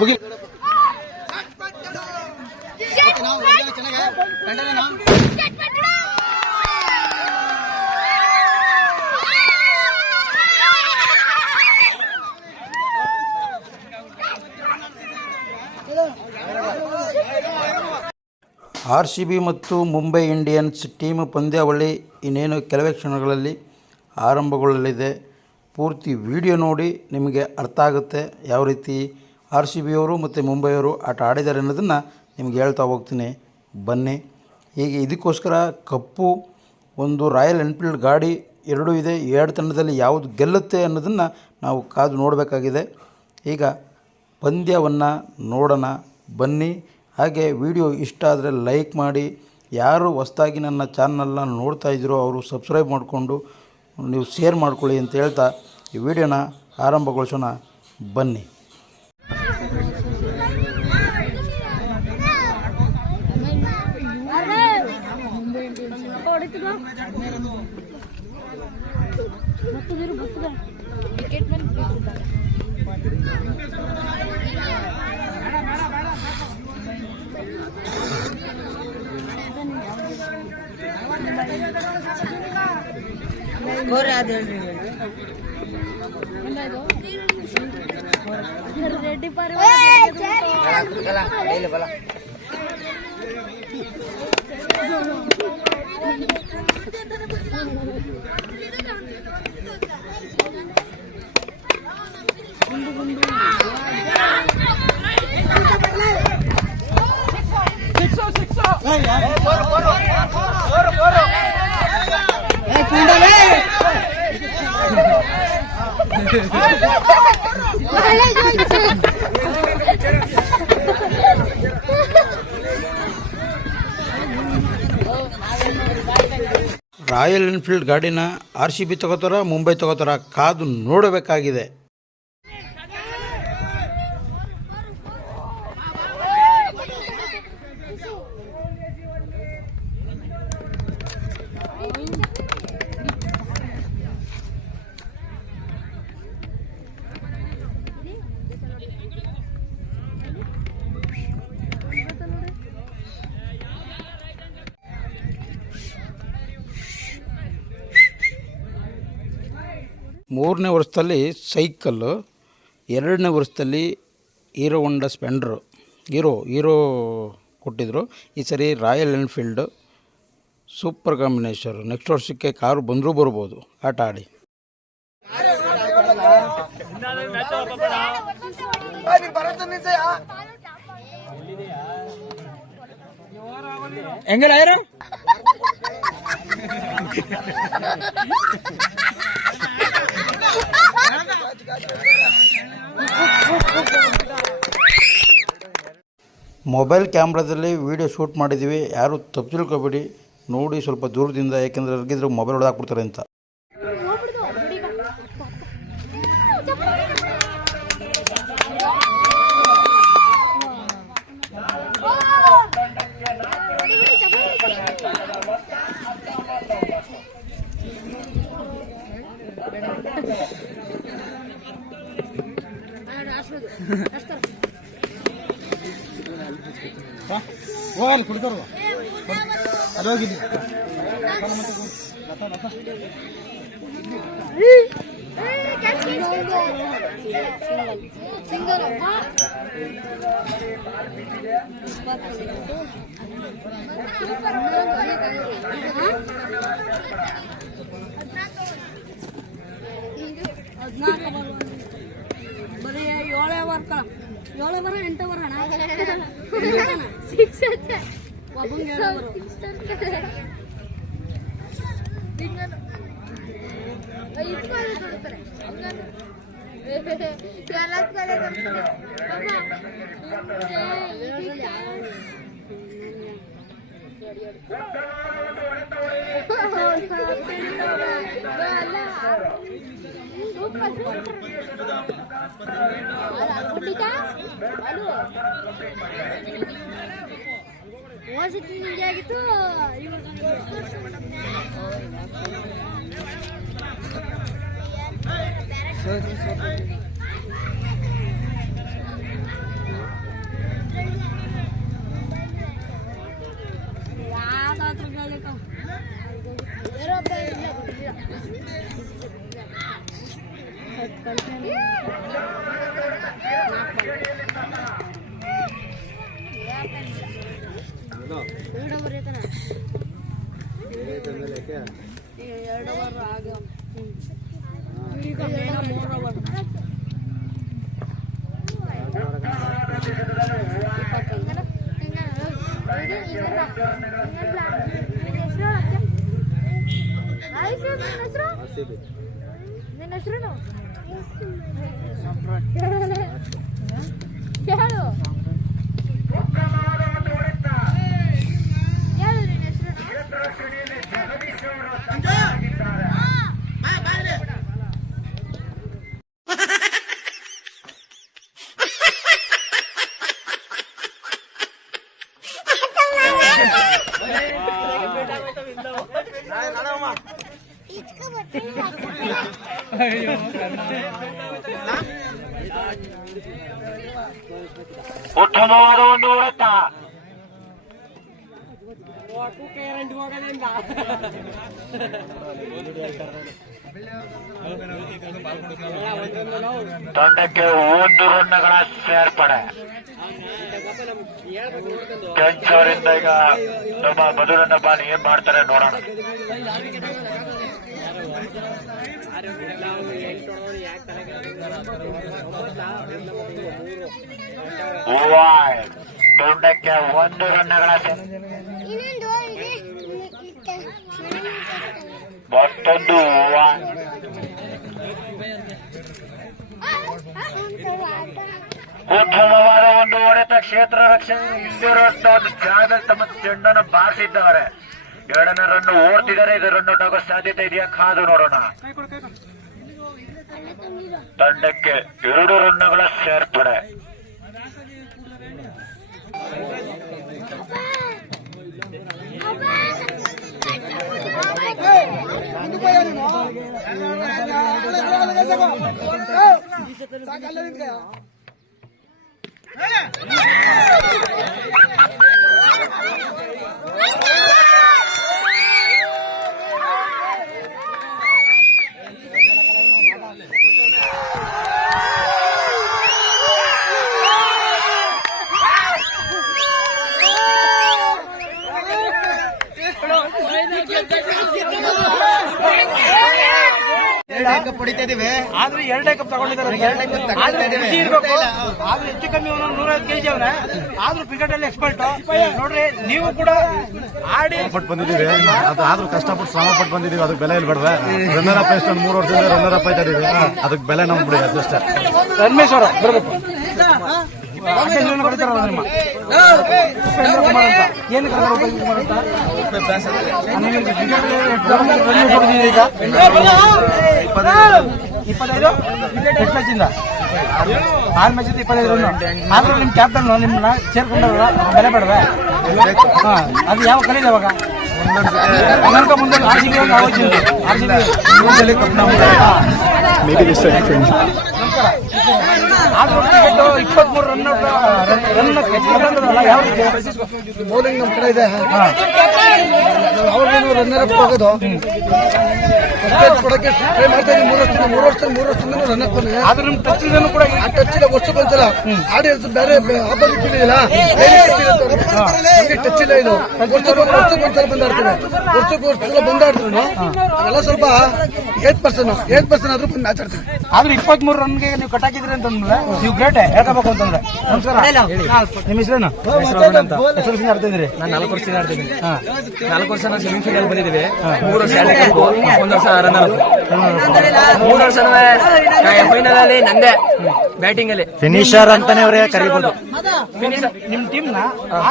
ಹೋಗಿ RCB ಮತ್ತು Mumbai Indians team ಪಂದ್ಯಾವಳಿ ಇನ್ನೇನು ಕೆಲವೇ ಕ್ಷಣಗಳಲ್ಲಿ ಆರಂಭಗೊಳ್ಳಲಿದೆ. ಪೂರ್ತಿ ವಿಡಿಯೋ ನೋಡಿ ನಿಮಗೆ ಅರ್ಥ ಆಗುತ್ತೆ ಯಾವ ರೀತಿ RCB ಅವರು ಮತ್ತು ಮುಂಬೈಯವರು ಆಟ ಆಡಿದ್ದಾರೆ ಅನ್ನೋದನ್ನು ನಿಮಗೆ ಹೇಳ್ತಾ ಹೋಗ್ತೀನಿ. ಬನ್ನಿ. ಹೀಗೆ ಇದಕ್ಕೋಸ್ಕರ ಕಪ್ಪು ಒಂದು ರಾಯಲ್ ಎನ್ಫೀಲ್ಡ್ ಗಾಡಿ ಎರಡೂ ಇದೆ. ಎರಡು ತಂಡದಲ್ಲಿ ಯಾವುದು ಗೆಲ್ಲುತ್ತೆ ಅನ್ನೋದನ್ನು ನಾವು ಕಾದು ನೋಡಬೇಕಾಗಿದೆ. ಈಗ ಪಂದ್ಯವನ್ನು ನೋಡೋಣ ಬನ್ನಿ. ಹಾಗೆ ವಿಡಿಯೋ ಇಷ್ಟ ಆದರೆ ಲೈಕ್ ಮಾಡಿ. ಯಾರು ಹೊಸದಾಗಿ ನನ್ನ ಚಾನಲ್ನ ನೋಡ್ತಾ ಇದ್ದೀರೋ ಅವರು ಸಬ್ಸ್ಕ್ರೈಬ್ ಮಾಡಿಕೊಂಡು ನೀವು ಶೇರ್ ಮಾಡ್ಕೊಳ್ಳಿ ಅಂತ ಹೇಳ್ತಾ ಈ ವಿಡಿಯೋನ ಆರಂಭಗೊಳಿಸೋಣ ಬನ್ನಿ. रेड्डी पर ರಾಯಲ್ ಎನ್ಫೀಲ್ಡ್ ಗಾಡಿನ RCB ತಗೋತಾರ ಮುಂಬೈ ತಗೋತಾರ ಕಾದು ನೋಡಬೇಕಾಗಿದೆ. ಮೂರನೇ ವರ್ಷದಲ್ಲಿ ಸೈಕಲ್ಲು, ಎರಡನೇ ವರ್ಷದಲ್ಲಿ ಹೀರೋ ಹೋಂಡಾ ಸ್ಪೆಂಡ್ರು ಹೀರೋ ಕೊಟ್ಟಿದ್ದರು. ಈ ಸರಿ royal Enfield super combination. Next ವರ್ಷಕ್ಕೆ ಕಾರು ಬಂದರೂ ಬರ್ಬೋದು ಆಟ ಆಡಿ. ಹೆಂಗಲ್ಲ ಮೊಬೈಲ್ ಕ್ಯಾಮ್ರಾದಲ್ಲಿ ವೀಡಿಯೋ ಶೂಟ್ ಮಾಡಿದ್ದೀವಿ. ಯಾರು ತಪ್ಪು ತಿಳ್ಕೊಬೇಡಿ, ನೋಡಿ ಸ್ವಲ್ಪ ದೂರದಿಂದ, ಯಾಕೆಂದರೆ ಅರ್ಗಿದ್ರೆ ಮೊಬೈಲ್ ಹೊಡೆದಾಕ್ಬಿಡ್ತಾರೆ ಅಂತ. ಹೋಗಲ್ಲ ಕುಡಿತಾರ ಅರೋಗಿಲ್ಲ ಬರೀ 7 ವರ್ಕ 7 ಬರ 8 ಬರ ಅಣ್ಣ 6 ಒಬ್ಬಂಗೆ ಆಗಿತ್ತು ಓವರ್ ಐತನ 2 ಓವರ್ ಆಗ ಈಗ ಮೇನ 3 ಓವರ್ ನಿನ್ನ ಹೆಸರು ಹೇಳು ಉತ್ತಮವಾದ ಒಂದು ಹೊಡೆತ. ತಂಡಕ್ಕೆ 1 ರನ್ಗಳ ಸೇರ್ಪಡೆ. ಕೆಂಚೂರಿಂದ ಈಗ ನಮ್ಮ ಮಧುರನ್ನ ಬಾಲ್ ಏನ್ ಮಾಡ್ತಾರೆ ನೋಡೋಣ. ತಂಡಕ್ಕೆ 1 ರನ್ಗಳ ಮತ್ತೊಂದು ಉತ್ತಮವಾದ ಒಂದು ಹೊಡೆತ. ಕ್ಷೇತ್ರ ರಕ್ಷಣೆ ಇಲ್ಲಿರುವಂತ ಒಂದು ಜಾಗದಲ್ಲಿ ತಮ್ಮ ಚೆಂಡನ್ನು ಬಾರಿಸಿದ್ದಾರೆ. 2ನೇ ರನ್ ಓಡ್ತಿದ್ದಾರೆ. ಇದು ರನ್ ಔಟ್ ಆಗೋ ಸಾಧ್ಯತೆ ಇದೆಯಾ? ಕಾದು ನೋಡೋಣ. ತಂಡಕ್ಕೆ 2 ರನ್ಗಳ ಸೇರ್ಪಡೆ. ಹೊಡಿತಾ ಇದೀವಿ ಆದ್ರೆ 2 ಕಪ್ ತಗೊಂಡಿದ್ದಾರೆ. ಆದ್ರೂ ಹೆಚ್ಚು ಕಮ್ಮಿ 150 ಕೆಜಿ ಅವನ. ಆದ್ರೂ ಕ್ರಿಕೆಟ್ ಅಲ್ಲಿ ಎಕ್ಸ್ಪರ್ಟ್ ನೋಡ್ರಿ. ನೀವು ಕೂಡ ಆಡಿ ಬಂದಿದ್ದೀವಿ. ಆದ್ರೂ ಕಷ್ಟಪಟ್ಟು ಶ್ರಮ ಪಟ್ಟು ಬಂದಿದೀವಿ. ಅದಕ್ಕೆ ಬೆಲೆ ಇಲ್ಲಿ ಬೇಡವೆ? ರನ್ನರ್ ಅಪ್ ಎಷ್ಟು 3 ವರ್ಷದಿಂದ ರನ್ನರ್ ಅಪ್ ಆಯ್ತಾ ಇದೀವಿ. ಅದಕ್ಕೆ ಬೆಲೆ ನಮ್ಗೆ ಬಿಡಿ ಅದಷ್ಟೇ. ರಮೇಶ್ ಅವರು ಬರ್ಬೇಕು. ಕರೀತಾರಲ್ಲ ನಿಮ್ಮ ಏನು ಈಗ 25 ಎಷ್ಟು ಮ್ಯಾಚಿಂದ 6 ಮ್ಯಾಚಿಂದ 25 ರನ್. ಆದ್ರೂ ನಿಮ್ ಕ್ಯಾಪ್ಟನ್ ನಿಮ್ಮನ್ನ ಸೇರ್ಕೊಂಡವ್ರ ಬೆಲೆ ಬೇಡವೆ? ಅದು ಯಾವ ಕಲಿದೆ ಅವಾಗ ಮುಂದೆ ಆದ್ರೂ 23 ರನ್ ಯಾವ ರೀತಿ ಬೌಲಿಂಗ್ ನಮ್ ಕಡೆ ಇದೆ. ಅವ್ರಿಗೇನು ರನ್ನರ್ ಅಪ್ ಹೋಗೋದು ಕೊಡಕ್ಕೆ ಟ್ರೈ ಮಾಡ್ತಾ ಇದ್ದೀವಿ. 3 ವರ್ಷದಿಂದ ರನ್ ಅಪ್. ಆದ್ರೂ ನಿಮ್ ಟಚ್ ಕೂಡ ಟಚ್ ಇಲ್ಲ. ವರ್ಷಕ್ಕೊಂದ್ಸಲ ಆಡಿಯನ್ಸ್ ಬೇರೆ ಆಪೋಸಿಟ್ ಇಲ್ಲ. ಟಚ್ ಇಲ್ಲ. ಇದು ವರ್ಷಕ್ಕೊಂದ್ಸಲ ಬಂದಾಡ್ತೇವೆ. ವರ್ಷಕ್ಕೊಂದ್ಸಲ ಬಂದಾಡ್ತೀವಿ. ಅವೆಲ್ಲ ಸ್ವಲ್ಪ 8% ಆದ್ರೂ ಬಂದು ಮ್ಯಾಚ್ ಆಡ್ತೀವಿ. ಆದ್ರೂ 23 ರನ್ಗೆ ನೀವು ಕಟ್ ಹಾಕಿದ್ರಿ ಅಂತಂದ್ರೆ ನೀವು ಗ್ರೇಟ್ ಹೇಳ್ಕೋಬೇಕು ಅಂತಂದ್ರೆ. ನಮಸ್ಕಾರ, ನಿಮ್ಮ ಹೆಸರೇನು? ಎಷ್ಟು ವರ್ಷದಿಂದ ಆಡ್ತಾ ಇದ್ದೀರಿ? ನಾನು 4 ವರ್ಷದಿಂದ ಆಡ್ತಿದ್ದೀನಿ. 4 ವರ್ಷ ನಾವು ಸೆಮಿಫೈನಲ್ ಬಂದಿದ್ದೀವಿ. 3 ವರ್ಷ 1 ವರ್ಷ ರನ್ನರ್ ಅಪ್. 3 ವರ್ಷ ಫೈನಲ್ ಅಲ್ಲಿ ನಂದೇ ಬ್ಯಾಟಿಂಗ್ ಅಲ್ಲಿ ಫಿನಿಶರ್ ಅಂತಾನೆ ಅವರೇ ಕರೀಬಹುದು. ನಿಮ್ ಟೀಮ್ ನ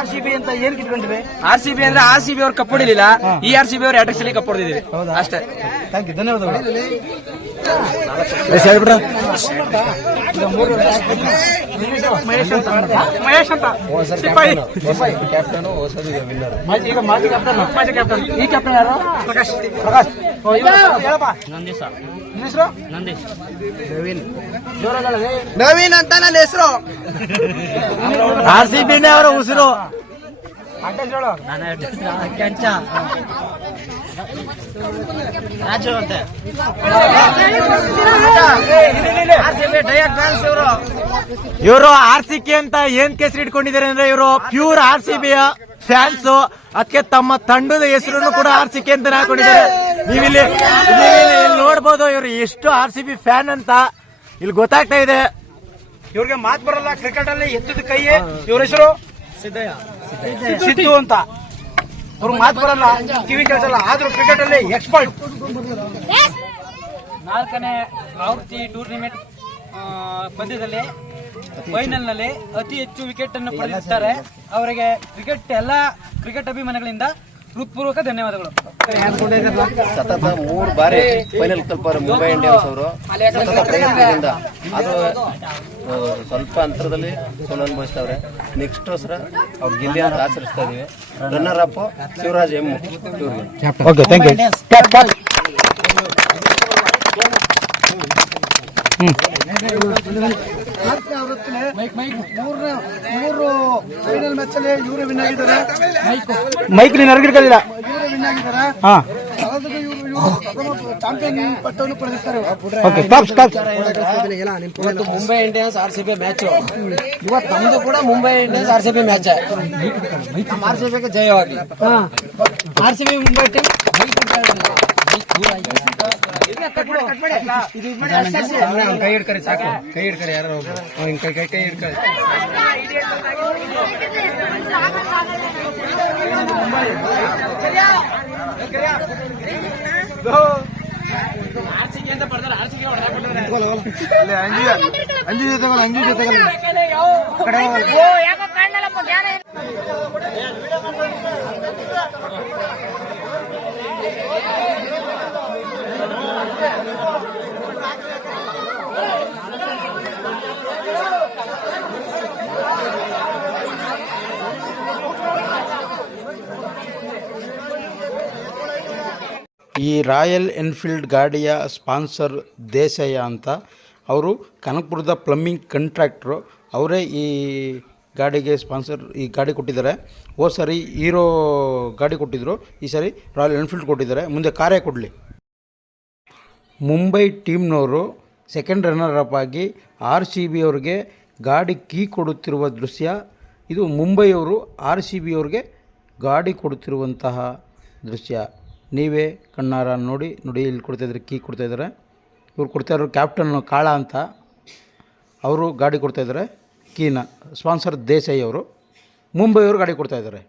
RCB ಅಂತ ಏನ್ ಕಿಟ್ಕೊಂಡಿವೆ? RCB ಅಂದ್ರೆ RCB ಅವ್ರು ಕಪ್ ಹೊಡಿಲಿಲ್ಲ. ಈ RCB ಅವ್ರು ಹ್ಯಾಟ್ರಿಕ್ ಸಲ ಕಪ್ ಹೊಡೆದಿದ್ದೀವಿ ಅಷ್ಟೇ. ಥ್ಯಾಂಕ್ ಯು, ಧನ್ಯವಾದಗಳು. ಮಹೇಶ್ ಅಂತ ಸಿಪಾಯಿ ಕ್ಯಾಪ್ಟನ್ ಈಗ ಮಾಜಿ ಕ್ಯಾಪ್ಟನ್. ಈ ಕ್ಯಾಪ್ಟನ್ ಯಾರು? ಪ್ರಕಾಶ್. ಹೇಳಪ್ಪ. ನಂದೀಶ. ನಿನ್ನ ಹೆಸರು? ನಂದೀಶ್. ನವೀನ್ ಅಂತ ನನ್ನ ಹೆಸರು. RCB ಅವರ ಉಸಿರು. ಅಡ್ರೆಸ್ ಹೇಳು. ಕೆಂಚ ರಾಜು ಅಂತ ಇವರು RCK ಅಂತ ಏನ್ ಕೇಸರಿ ಇಟ್ಕೊಂಡಿದ್ದಾರೆ ಅಂದ್ರೆ ಇವರು ಪ್ಯೂರ್ RCB ಫ್ಯಾನ್ಸು, ಅದಕ್ಕೆ ತಮ್ಮ ತಂಡದ ಹೆಸರನ್ನು ಕೂಡ RCB ಅಂತ ಹಾಕೊಂಡಿದ್ದಾರೆ. ನೀವಿಲ್ಲಿ ನೋಡ್ಬೋದು ಇವ್ರು ಎಷ್ಟು RCB ಫ್ಯಾನ್ ಅಂತ ಇಲ್ಲಿ ಗೊತ್ತಾಗ್ತಾ ಇದೆ. ಇವ್ರಿಗೆ ಮಾತು ಬರಲ್ಲ ಕ್ರಿಕೆಟ್ ಅಲ್ಲಿ ಎತ್ತದ ಕೈ. ಇವ್ರ ಹೆಸರು ಸಿದ್ದು ಅಂತ. ಅವ್ರ ಮಾತು ಬರಲ್ಲ, ಕಿವಿ ಕೇಳಿಸಲ್ಲ, ಆದ್ರೂ ಕ್ರಿಕೆಟ್ ಅಲ್ಲಿ ಎಕ್ಸ್ಪರ್ಟ್. 4ನೇ ಆವೃತ್ತಿ ಟೂರ್ನಿಮೆಂಟ್ ಪಂದ್ಯದಲ್ಲಿ ಫೈನಲ್ ನಲ್ಲಿ ಅತಿ ಹೆಚ್ಚು ವಿಕೆಟ್ ಅನ್ನು ಪಡೆದಿದ್ದಾರೆ. ಅವರಿಗೆ ಎಲ್ಲ ಕ್ರಿಕೆಟ್ ಅಭಿಮಾನಿಗಳಿಂದ ಹೃತ್ಪೂರ್ವಕ ಧನ್ಯವಾದಗಳು. ಸತತ 3 ಬಾರಿ ಫೈನಲ್ ತಲುಪರು ಮುಂಬೈ ಇಂಡಿಯನ್ಸ್ ಅವರು. ಸತತ ಪ್ರಯತ್ನದಿಂದ ಅದು ಸ್ವಲ್ಪ ಅಂತರದಲ್ಲಿ ಸೋಲು ಅನುಭವಿಸ್ತವ್ರೆ. ನೆಕ್ಸ್ಟ್ ವರ್ಷ ಅವ್ರು ಗೆಲ್ಲಿ ಅಂತ ಆಚರಿಸ್ತಾ ಇದೀವಿ. Runner up Shivraj M. Okay, thank you. ಮೂರು ಫೈನಲ್ ಮ್ಯಾಚ್ ಅಲ್ಲಿ ಇವರೇ ವಿನ್ ಆಗಿದ್ದಾರೆ. ಮೈಕ್ ನೀನು ಹೊರಗಿಡ್ಕೊಳ್ಳಿಲ್ಲ. ಇವರೇ ವಿನ್ ಆಗಿದ್ದಾರೆ. ಹಾಂ, ಚಾಂಪಿಯನ್ ಪಟ್ಟವನ್ನು ಪಡೆದಿದ್ದಾರೆ. Okay, stop. ಇವತ್ತು ಮುಂಬೈ ಇಂಡಿಯನ್ಸ್ RCB ಮ್ಯಾಚ್. ಇವತ್ತು ನಮ್ದು ಕೂಡ ಮುಂಬೈ ಇಂಡಿಯನ್ಸ್ RCB ಮ್ಯಾಚ್. RCBಗೆ ಜಯವಾಗಲಿ. RCB ಮುಂಬೈ ಟೀಮ್ ಕೈ ಹಿಡ್ಕರಿ ಸಾಕು. ಕೈ ಹಿಡ್ಕರಿ ಯಾರು ಕೈ ಹಿಡ್ಕರಿ. ಈ ರಾಯಲ್ ಎನ್ಫೀಲ್ಡ್ ಗಾಡಿಯ ಸ್ಪಾನ್ಸರ್ ದೇಸಾಯ ಅಂತ. ಅವರು ಕನಕಪುರದ ಪ್ಲಂಬಿಂಗ್ ಕಾಂಟ್ರಾಕ್ಟ್ರು. ಅವರೇ ಈ ಗಾಡಿಗೆ ಸ್ಪಾನ್ಸರ್, ಈ ಗಾಡಿ ಕೊಟ್ಟಿದ್ದಾರೆ. ಹೋದ ಸರಿ ಹೀರೋ ಗಾಡಿ ಕೊಟ್ಟಿದ್ದರು, ಈ ಸರಿ ರಾಯಲ್ ಎನ್ಫೀಲ್ಡ್ ಕೊಟ್ಟಿದ್ದಾರೆ. ಮುಂದೆ ಕಾರೇ ಕೊಡಲಿ. ಮುಂಬೈ ಟೀಮ್ನವರು ಸೆಕೆಂಡ್ ರನ್ನರ್ ಅಪ್ ಆಗಿ RCB ಅವ್ರಿಗೆ ಗಾಡಿ ಕೀ ಕೊಡುತ್ತಿರುವ ದೃಶ್ಯ ಇದು. ಮುಂಬೈಯವರು RCB ಅವ್ರಿಗೆ ಗಾಡಿ ಕೊಡುತ್ತಿರುವಂತಹ ದೃಶ್ಯ ನೀವೇ ಕಣ್ಣಾರ ನೋಡಿ. ಇಲ್ಲಿ ಕೊಡ್ತಾಯಿದ್ದಾರೆ, ಕೀ ಕೊಡ್ತಾಯಿದ್ದಾರೆ. ಇವ್ರು ಕೊಡ್ತಾಯಿದ್ರು ಕ್ಯಾಪ್ಟನ್ ಕಾಳ ಅಂತ. ಅವರು ಗಾಡಿ ಕೊಡ್ತಾಯಿದ್ದಾರೆ ಕೀನ. ಸ್ಪಾನ್ಸರ್ ದೇಸಾಯಿ ಅವರು. ಮುಂಬೈಯವರು ಗಾಡಿ ಕೊಡ್ತಾಯಿದ್ದಾರೆ.